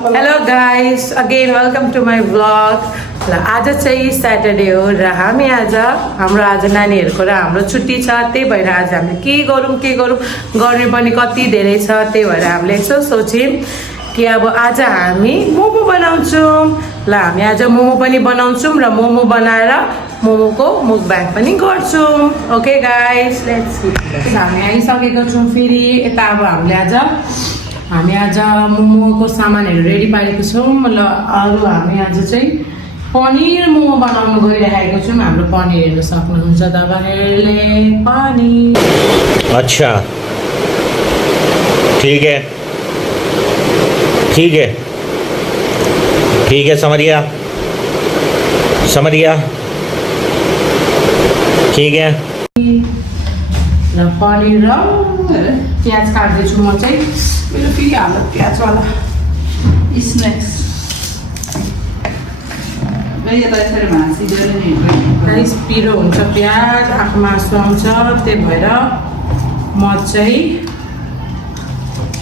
Hello guys, again welcome to my blog. ल आज चाहिँ स्याटरडे हो र हामी हाम्रो नानीहरूको र हाम्रो छुट्टी छ। त्यही भएर आज हामीले के गरौँ गर्ने पनि कति धेरै छ। त्यही भएर हामीले यसो सोच्यौँ कि अब आज हामी मोमो बनाउँछौँ। ल हामी आज मोमो पनि बनाउँछौँ र मोमो बनाएर मोमोको मुकब्याङ पनि गर्छौँ। Okay guys, let's see. हामी आइसकेको छौँ फेरि यता। अब हामी आज मोमोको सामानहरू रेडी पारेको छौँ। ल अरू हामी आज चाहिँ पनिर मोमो बनाउनु गइरहेको छौँ। हाम्रो पनिर हेर्न सक्नुहुन्छ तपाईँहरूले। पनिर अच्छा, ठीक है ठीक है ठीक है, समझ गया ठीक है। र पनिर र प्याज काट्दैछु म चाहिँ। मेरो फेरि हाल्नु प्याजवाला स्न्याक्स गाइस, पिरो हुन्छ प्याज, आँखा मासु आउँछ। त्यही भएर म चाहिँ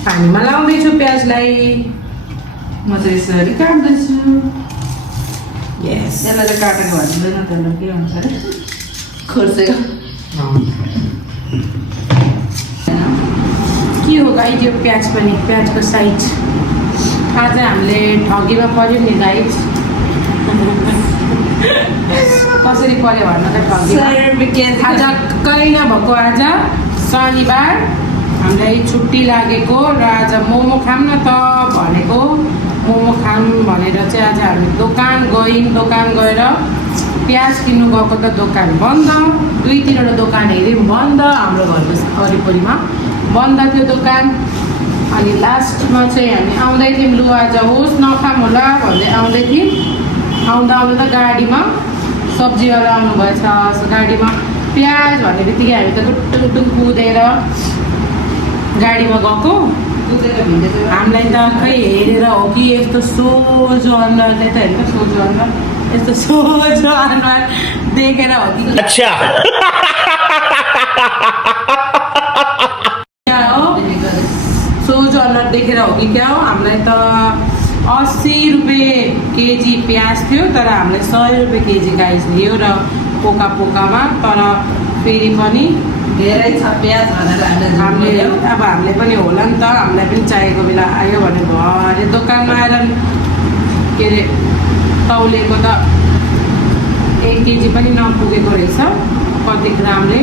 पानीमा लाउँदैछु प्याजलाई। म चाहिँ यसरी काट्दैछु। यस, यसलाई चाहिँ काटेको भन्दैन, त्यसलाई के हुन्छ अरे खोर्सेको के हो गाइस यो प्याज पनि, प्याजको साइज। आज हामीले ठगीमा पर्यो नि गाइस। कसरी पर्यो भन्न त ठगी। आज कहीँ नभएको आज शनिबार हामीलाई छुट्टी लागेको र आज मोमो खाऊँ न त भनेको। मोमो खाऊँ भनेर चाहिँ आज हामी दोकान गएर प्याज किन्नु गएको त दोकान बन्द। 2-3वटा दोकान हेऱ्यौँ बन्द। हाम्रो घरको वरिपरिमा बन्द थियो दोकान। अनि लास्टमा चाहिँ हामी आउँदै थियौँ, लु आज होस् नखाऊँ होला भन्दै आउँदै थियौँ। आउँदा त गाडीमा सब्जीवाला आउनुभएछ। गाडीमा प्याज भन्ने बित्तिकै हामी त गुट्टु कुदेर गाडीमा गएको। हामीलाई त खै हेरेर हो कि यस्तो सोझो अनुहारले त हेर्नु, सोझो अनुहार, यस्तो सोझो अनुहार देखेर हो कि अच्छा क्या हो, सोझो अनुहार देखेर हो कि क्या हो। हामीलाई त 80 रुपियाँ केजी प्याज थियो, तर हामीलाई 100 रुपियाँ केजी गाइस दियो र पोकामा। तर फेरि पनि धेरै छ प्याज भनेर हामीले पनि होला नि त, हामीलाई पनि चाहिएको बेला आयो भने भरे दोकानमा आएर के अरे तौलेको त 1 केजी पनि नपुगेको रहेछ। कति ग्रामले,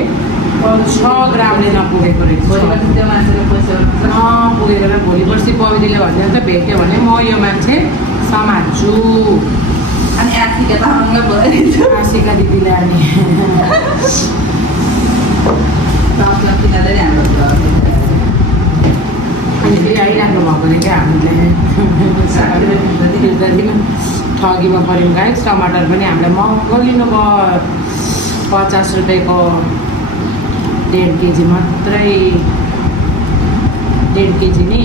6 ग्रामले नपुगेको रहेछ। त्यो मान्छेले पैसा नपुगेको र भोलि पर्सि पवित्रले भन्यो त भेट्यो भने म यो मान्छे समात्छु। अनि आशिका त हङ्ग भयो। आशिका दिदीले अनि फेरि आइराख्नु भएको अरे क्या हामीले। ठगीमा पऱ्यौँ गाइस। टमाटर पनि हामीलाई महँगो लिनुभयो, 50 रुपियाँको 1.5 केजी मात्रै। 1.5 केजी नि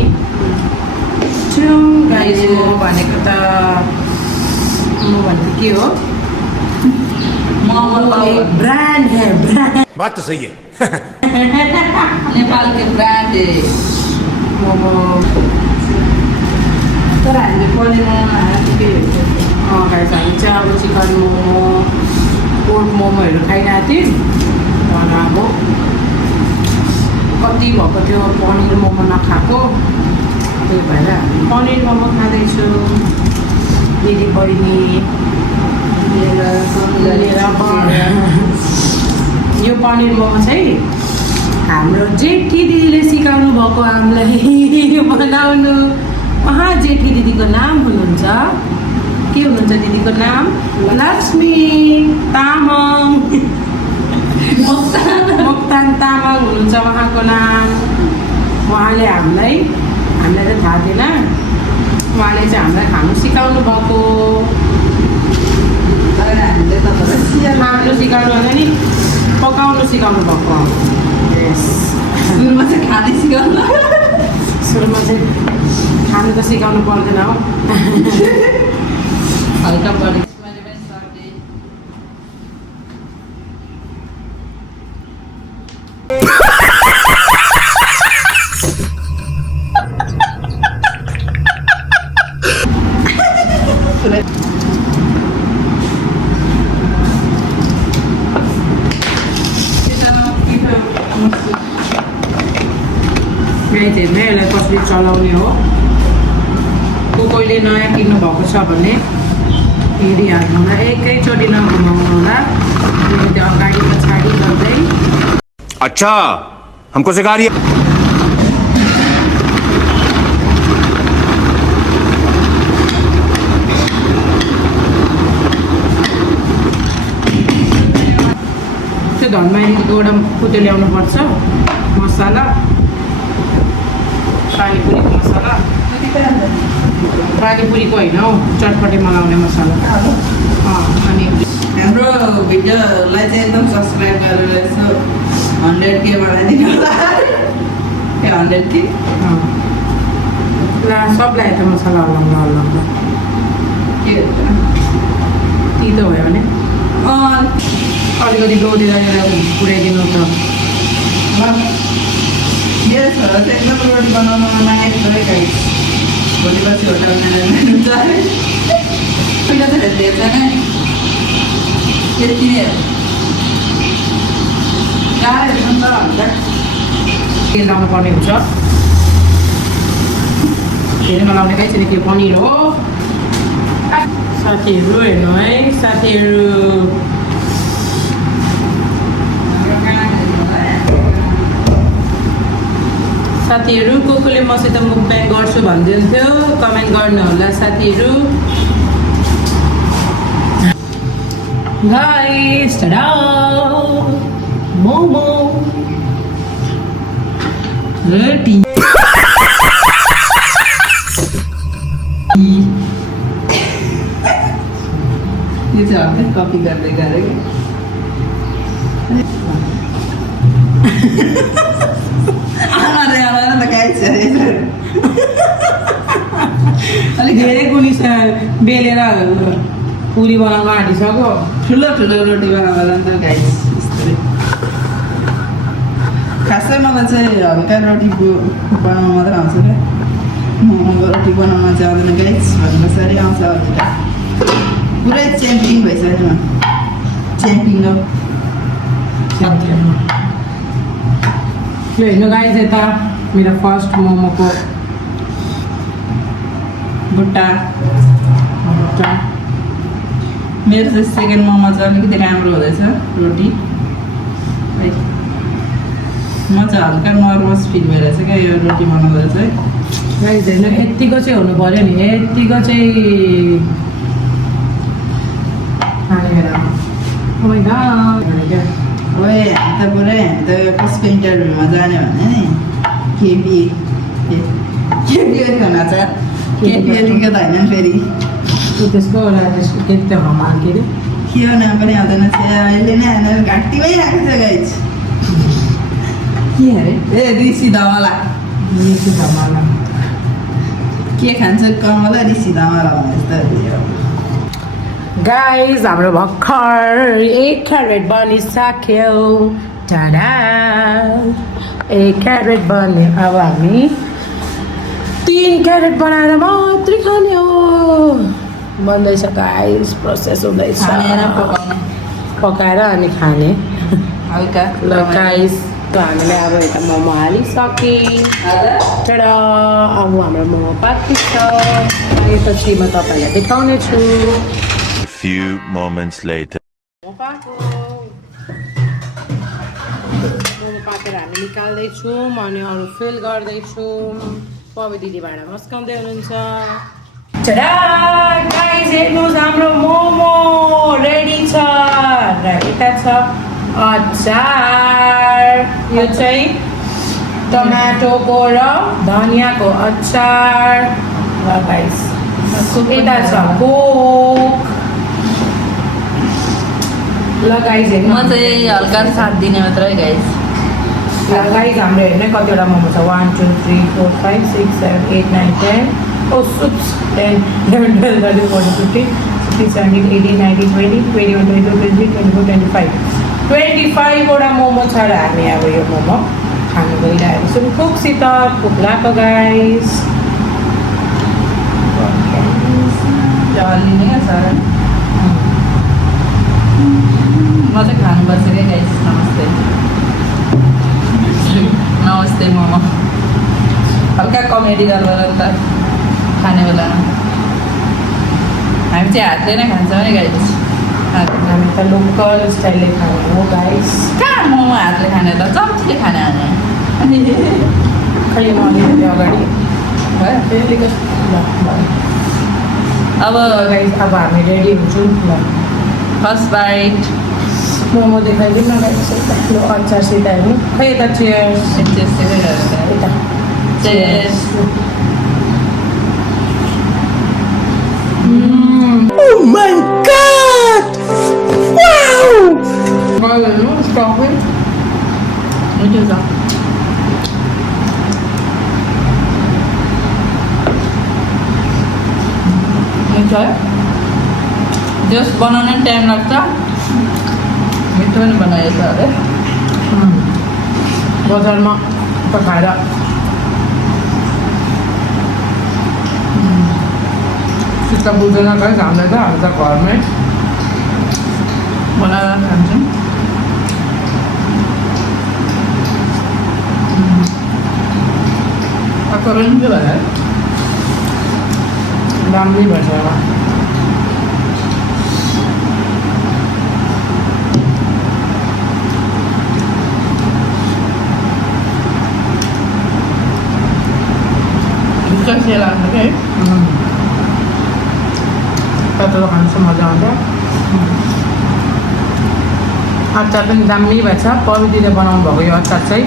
गाइस। भनेको त म भनेको के हो, एक ब्रान्ड है, ब्रान्ड। बात तो सही है। नेपाल के ब्रान्ड मोमो। तर हामीले पढेर गाइस, हामी चाहिँ अब चिकन मोमो, पोर्क मोमोहरू खाइरहेको थियौँ। तर अब कति भएको थियो पनिर मोमो नखाएको। त्यही भएर हामी पनिर मोमो खाँदैछौँ। दिदी बहिनी लिएर यो पनिर मोमो चाहिँ हाम्रो जेठी दिदीले सिकाउनु भएको हामीलाई बनाउनु। जेठी दिदीको नाम हुनुहुन्छ, के हुनुहुन्छ दिदीको नाम? लक्ष्मी तामाङ। मोक्तान तामाङ हुनुहुन्छ उहाँको नाम। उहाँले हामीलाई त थाहा थिएन, उहाँले चाहिँ हामीलाई खानु सिकाउनु भएको। खानु सिकाउनु भन्दा नि पकाउनु सिकाउनु भएको। यस, सुरुमा चाहिँ खाँदै सिकाउनु। सुरुमा चाहिँ खानु त सिकाउनु पर्दैन हो। हल्का बढी गाइज हेर्ने यसलाई कसरी चलाउने हो कोहीले नयाँ किन्नु भएको छ भने हेरिहाल्नु होला एकैचोटि नघुमाउनु होला त्यो अगाडि पछाडि गर्दै अच्छा हमको सिखा रही है त्यो धनमाइलीको एउटा कुटे ल्याउनु पर्छ मसला पानीपुरीको मसला पानीपुरीको होइन हौ चटपटेमा लाउने मसला अनि हाम्रो भिडियोलाई चाहिँ एकदम सब्सक्राइब गरेर यसो 100K बनाइदिनु होला 100K ला सबलाई यता मसला हल्लाउँदा के तितो भयो भने अलिकति डोलेर पुऱ्याइदिनु त मेरो छोरा चाहिँ एकदम रोटी बनाउनु नआएको है गाइस भोलि पछि होटल म्यानेजमेन्ट हुन्छ पहिला त हेर्दैन त्यति नै गाह्रो हुन्छ नि त अन्त तेल लाउनु पर्ने हुन्छ धेरै नलाउने kai छैन त्यो पनिर हो साथीहरू हेर्नु है साथीहरू साथीहरू कोले मसित मुकब्याङ गर्छु भन्दिन्थ्यो कमेन्ट गर्नु होला साथीहरू गाइस tada मोमो रेडी यो चाहिँ हल्का कपी गर्दै गरेँ आमाले त गाइस अलिक धेरै कुनी बेलेर पुरी बनाउन आँटिसक्यो ठुलो ठुलो रोटी बनाउँदा नि त गाइस यस्तै खासै मलाई चाहिँ हल्का रोटी बनाउनु मात्रै आउँछ क्या मोमोको रोटी बनाउन चाहिँ आउँदैन गाइस भन्नुसरी आउँछ अरू पुरै च्याम्पिङ भइसक्यो च्याम्पिङ हो ल हेर्नु गाइस यता मेरो फर्स्ट मोमोको बुट्टा मेरो चाहिँ सेकेन्ड मोमो चाहिँ अलिकति राम्रो हुँदैछ रोटी म चाहिँ हल्का नर्भस फिल भइरहेछ क्या यो रोटी बनाउँदा चाहिँ गाइस हेर्नु यत्तिको चाहिँ हुनु पऱ्यो नि यत्तिको चाहिँ हालेर ओइ क्या ओए हामी त पुरै हामी त कसको इन्टरभ्यूमा जाने भने नि केपी हुन छ केपीएलको त होइन फेरि त्यसको के त हमाल के अरे के हो नाम पनि आउँदैन अहिले नै आएन घाँटीमै आएको छ गाइस के अरे ए ऋषि धमला यस्तो हमाल के खान्छ कमला ऋषि धमला भने जस्तो गाइस हाम्रो भर्खर 1 क्यारेट बनिसक्यो टाडा 1 क्यारेट बन्यो अब हामी 3 क्यारेट बनाएर मात्रै खाने हो बन्दैछ गाइस प्रोसेस हुँदैछ पकाएर अनि खाने हल्का ल गाइस हामीले अब यता मोमो हालिसके टाडा अब हाम्रो मोमो पाक्छ यसपछि म तपाईँलाई देखाउने छु few moments later मोमो पाकेर हामी निकाल्दैछौँ अनि अरू फिल गर्दैछौँ पवि दिदी भाँडा मस्काउँदै हुनुहुन्छ गाइस हेर्नुहोस् हाम्रो मोमो रेडी छ र यता छ अचार यो चाहिँ टमाटोको र धनियाँको अचार र गाइस यता छ कोक ल गाइस हेर्नु म चाहिँ हल्का साथ दिने मात्रै गाइस ल गाइस हाम्रो हेर्ने कतिवटा मोमो छ 1 2 3 4 5 6 7 8 9 10 ओ सुप्स 10 11 12 13 14 15 16 17 18 19 20 21 22 23 24 25 25 वटा मोमो छ र हामी अब यो मोमो खानु गइरहेको छौँ कुकसित कुक लगाएको गाइस जल्दी नै सर म चाहिँ खानुपर्छ क्या गाइस नमस्ते नमस्ते मोमो हल्का कमेडी गरेर अन्त खाने बेलामा हामी चाहिँ हातले नै खान्छौँ है गाइस हामी त लोकल स्टाइलले खाने हो गाइस कहाँ मोमो हातले खाने त चम्चीले खाने हामी खै म अलिकति अगाडि भयो त्यतिकै ल अब गाइस अब हामी रेडी हुन्छौँ ल फर्स्ट बाइट मोमो देखाइदिउँ न गाइस ल अचारसित हेर्नु खै यता चेयर्स त्यसै गरेर यता चेयर्स हेर्नु स्टफिङ मिठो छ मिठो है जस बनाउन टाइम लाग्छ मिठो पनि बनाएछ अरे बजारमा पकाएर सिक्क बुझ्दैन गाइस हामीले त घरमै बनाएर खान्छौँ आकरण के भयो है राम्रै भएछ होला विश्वास लाग्छ कि है तातो खानु चाहिँ मजा आउँछ अचार पनि दामी भएछ पवित्रीले बनाउनु भएको यो अचार चाहिँ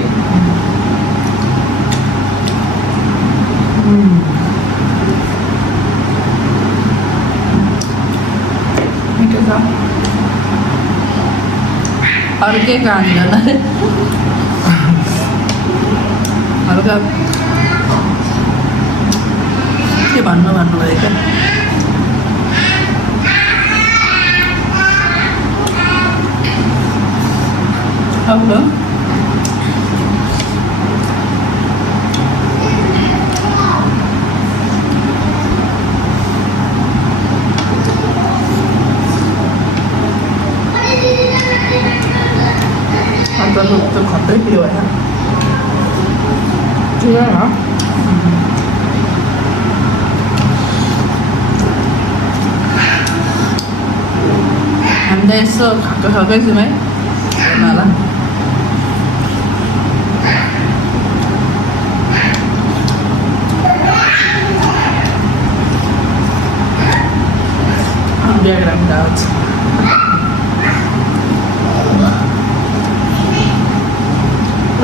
मिठो छ अरू के खाँदैन हल्का के भन्नुभयो क्या अब अन्त त खत्तै पियो होइन ठिकै हो हामी त यसो खाएको खाएकै छौँ है हेर्नला diagram doubt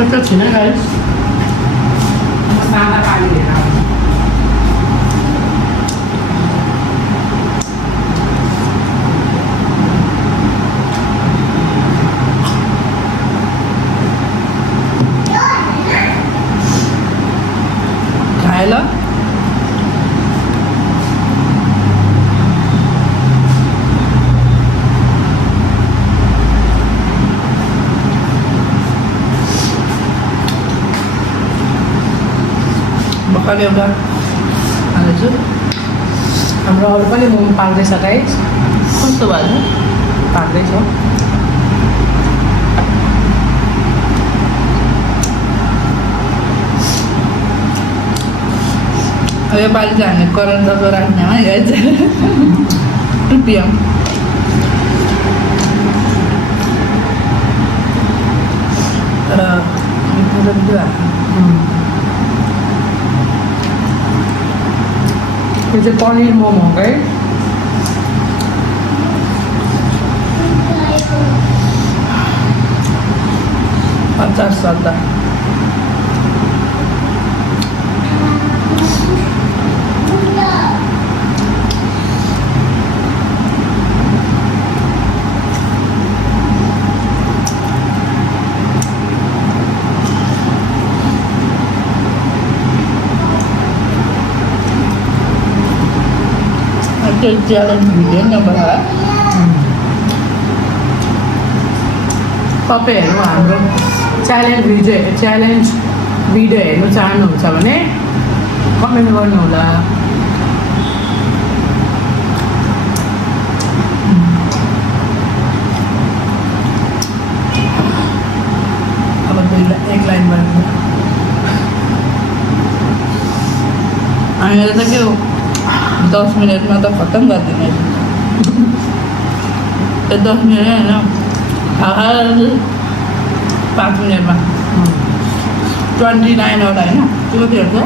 एकैछिन है गाइस सादा पानी लिएर आउँछु खाएला भर्खर एउटा हालेछु हाम्रो अरू पनि मोमो पाक्दैछ गाइस कस्तो भयो पाक्दैछ योपालि चाहिँ हामीले करेन्ट जस्तो राख्ने है गाइस 2 PM तर मिठो त मिठो यो चाहिँ पनिर मोमो हो है अचार सट्टा त्यो च्यालेन्ज भिडियो नबनाएर तपाईँहरू हाम्रो च्यालेन्ज भिडियो हेर्नु चाहनुहुन्छ भने कमेन्ट गर्नुहोला अब एक लाइन भन्नु हामीले त के हो 10 मिनटमा त खत्तम गरिदिने त्यो 10 मिनट होइन 5 मिनटमा 29 वटा होइन त्यो कति हुन्छ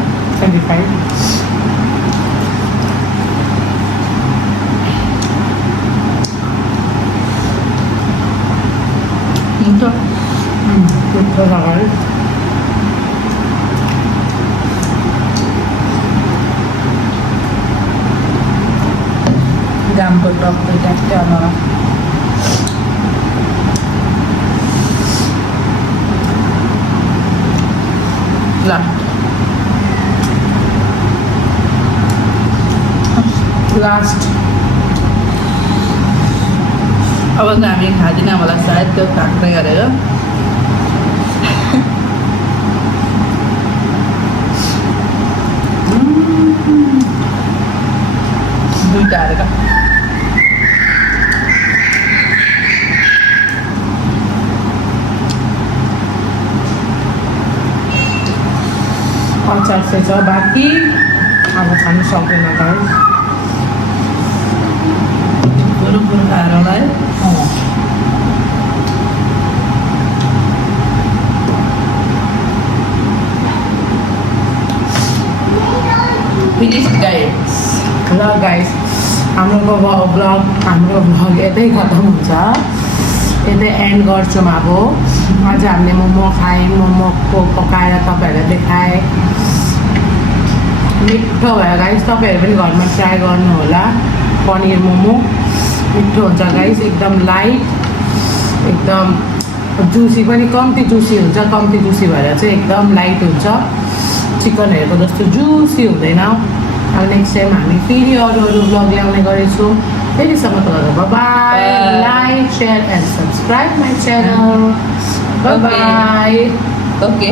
25 हुन्छ त्यो लगाएर घामको टपले ट्याक्कै अनुहार लास्ट अब चाहिँ हामी खाँदिनँ होला सायद त्यो काँक्रै गरेर दुईटा हालेर अचार चाहिँ छ बाँकी अब खानु सक्दैन गाइस पुरो खाएर होला है फिनिस गाइस ल गाइस हाम्रो भ्लग यतै खतम हुन्छ यतै एन्ड गर्छौँ अब आज हामीले मोमो खायौँ मोमोको पकाएर तपाईँहरूलाई देखाएँ मिठो भयो गाइस तपाईँहरू पनि घरमा ट्राई गर्नु होला पनिर मोमो मिठो हुन्छ गाइस एकदम लाइट एकदम जुसी पनि कम्ती जुसी हुन्छ कम्ती जुसी भएर चाहिँ एकदम लाइट हुन्छ चिकनहरूको जस्तो जुसी हुँदैन अब नेक्स्ट टाइम हामी फेरि अरू भ्लग ल्याउने गरेछौँ फेरिसम्म त by like share and subscribe my channel by okay